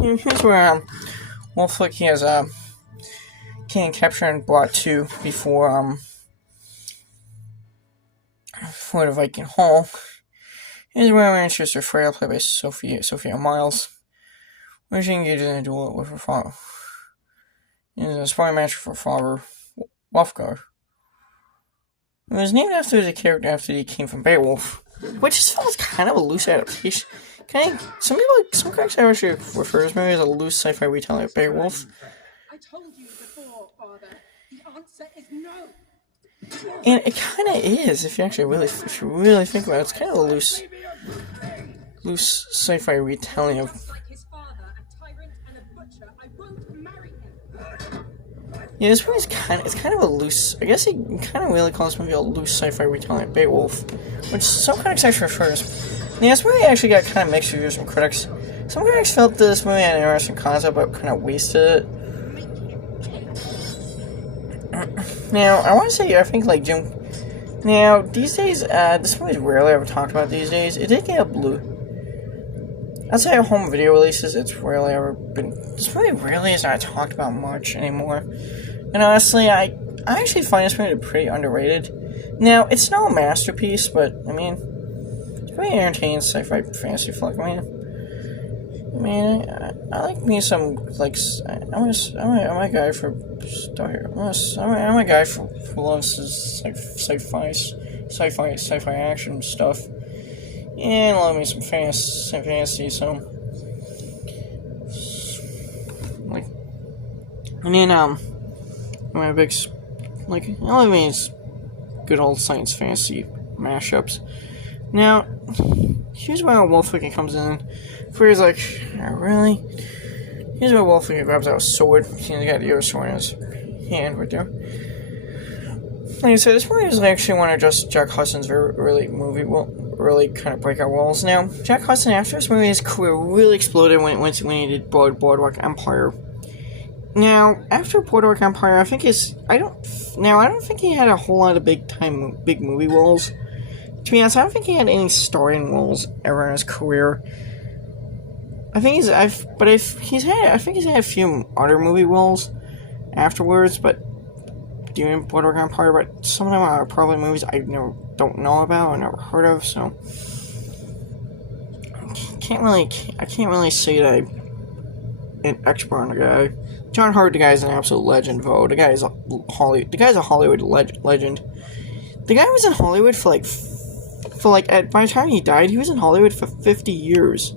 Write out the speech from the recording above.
Here's where Wolflick he has can capture and brought to before the Viking Hall. Here's where our interests are Freya, played by Sophia Miles, where she engages in a duel with her father. It is a sparring match for her father, Wolfgar. It was named after the character after he came from Beowulf, which just felt kind of a loose adaptation. Some critics actually refer to this movie as a loose sci-fi retelling of Beowulf. I told you before, Father. The answer is no. And it kind of is, if you really think about it. It's kind of a loose sci-fi retelling of. Like his father, a tyrant and a butcher, I won't marry him. Yeah, this movie's kind of a loose. I guess you can kind of really call this movie a loose sci-fi retelling of Beowulf, which some critics actually refers. Yeah, this movie actually got kind of mixed reviews from critics. Some critics felt this movie had an interesting concept, but kind of wasted it. Now, I want to say, I think, like, Jim... Now, these days, this movie's rarely ever talked about these days. It did get a blue... Outside of home video releases, it's rarely ever been... This movie really is not talked about much anymore. And honestly, I actually find this movie pretty underrated. Now, it's no masterpiece, but, I mean... It's pretty entertaining sci-fi fantasy flick, I like me some, like, I'm a guy for I'm a guy who loves his, like, sci-fi action stuff, and love me some fantasy, so, like, I mean, I'm a big, like, I love me good old science fantasy mashups. Now, here's where Wolfwick comes in. Freya's like, oh, really? Here's where Wolfwick grabs out a sword. He's got the other sword in his hand right there. Like I said, this movie is actually one of Jack Hudson's really kind of breakout roles. Now, Jack Hudson, after this movie, his career really exploded when he did Boardwalk Empire. Now, after Boardwalk Empire, I don't think he had a whole lot of big movie roles. To be honest, I don't think he had any starring roles ever in his career. I think he's had a few other movie roles afterwards, but during Boardwalk Empire, but some of them are probably movies I don't know about or never heard of, so I can't really say that I'm an expert on the guy. John Hurt, the guy's an absolute legend, though. The guy's a Hollywood legend. The guy was in Hollywood by the time he died, he was in Hollywood for 50 years.